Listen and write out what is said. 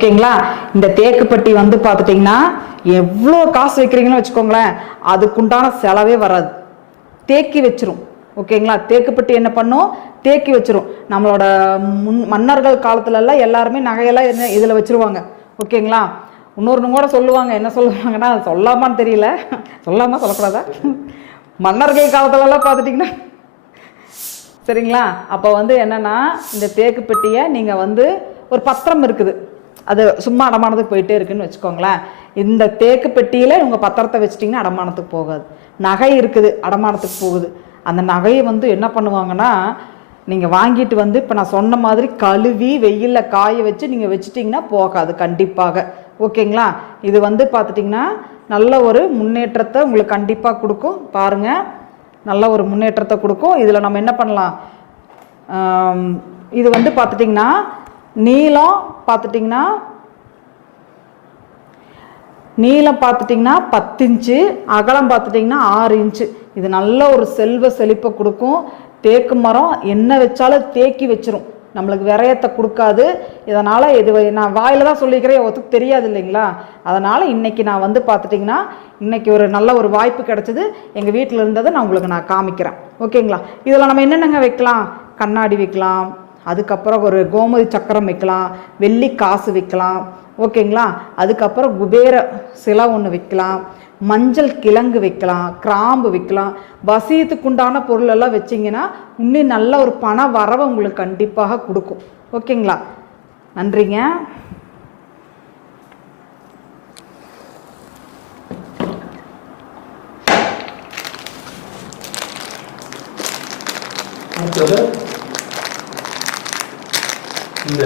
ஓகேங்களா? இந்த தேக்குப்பட்டி வந்து பார்த்துட்டிங்கன்னா எவ்வளோ காசு வைக்கிறீங்கன்னு வச்சுக்கோங்களேன் அதுக்குண்டான செலவே வராது. தேக்கி வச்சிரும். ஓகேங்களா? தேக்குப்பட்டி என்ன பண்ணும்? தேக்கி வச்சிரும். நம்மளோட முன் மன்னர்கள் காலத்துலலாம் எல்லாருமே நகையெல்லாம் என்ன இதில் வச்சிருவாங்க. ஓகேங்களா? இன்னொரு கூட சொல்லுவாங்க. என்ன சொல்லுவாங்கன்னா அது சொல்லாமான்னு தெரியல. சொல்லாமா சொல்லக்கூடாதா? மன்னர்கள் காலத்துலலாம் பார்த்துட்டிங்கன்னா. சரிங்களா? அப்போ வந்து என்னன்னா இந்த தேக்கு பெட்டியை நீங்கள் வந்து ஒரு பத்திரம் இருக்குது. அது சும்மா அடமானத்துக்கு போயிட்டே இருக்குன்னு வச்சுக்கோங்களேன். இந்த தேக்கு பெட்டியில் உங்கள் பத்திரத்தை வச்சிட்டிங்கன்னா அடமானத்துக்கு போகாது. நகை இருக்குது அடமானத்துக்கு போகுது. அந்த நகையை வந்து என்ன பண்ணுவாங்கன்னா நீங்கள் வாங்கிட்டு வந்து இப்போ நான் சொன்ன மாதிரி கழுவி வெயிலில் காய வச்சு நீங்கள் வச்சுட்டிங்கன்னா போகாது கண்டிப்பாக. ஓகேங்களா? இது வந்து பார்த்துட்டிங்கன்னா நல்ல ஒரு முன்னேற்றத்தை உங்களுக்கு கண்டிப்பாக கொடுக்கும். பாருங்கள் நல்ல ஒரு முன்னேற்றத்தை கொடுக்கும். இதில் நம்ம என்ன பண்ணலாம்? இது வந்து பார்த்துட்டிங்கன்னா நீளம் பார்த்துட்டிங்கன்னா நீளம் பார்த்துட்டிங்கன்னா பத்து இன்ச்சு அகலம் பார்த்துட்டிங்கன்னா ஆறு இன்ச்சு. இது நல்ல ஒரு செல்வ செழிப்பை கொடுக்கும். தேக்கு மரம் என்ன வச்சாலும் தேக்கி வச்சிரும். நம்மளுக்கு விரயத்தை கொடுக்காது. இதனால் இது நான் வாயில் தான் சொல்லிக்கிறேன் ஒத்துக்கு தெரியாது இல்லைங்களா? அதனால் இன்னைக்கு நான் வந்து பார்த்துட்டிங்கன்னா இன்றைக்கி ஒரு நல்ல ஒரு வாய்ப்பு கிடச்சிது. எங்கள் வீட்டில் இருந்ததை நான் உங்களுக்கு நான் காமிக்கிறேன். ஓகேங்களா? இதில் நம்ம என்னென்னங்க வைக்கலாம்? கண்ணாடி வைக்கலாம் அதுக்கப்புறம் ஒரு கோமதி சக்கரம் வைக்கலாம் வெள்ளி காசு வைக்கலாம் ஓகேங்களா? அதுக்கப்புறம் குபேர சிலை ஒன்று வைக்கலாம் மஞ்சள் கிழங்கு வைக்கலாம் கிராம்பு வைக்கலாம். வசியத்துக்கு உண்டான பொருள் எல்லாம் வச்சிங்கன்னா இன்னும் நல்ல ஒரு பண வரவை உங்களுக்கு கண்டிப்பாக கொடுக்கும். ஓகேங்களா? நன்றிங்க. அடுத்தது இந்த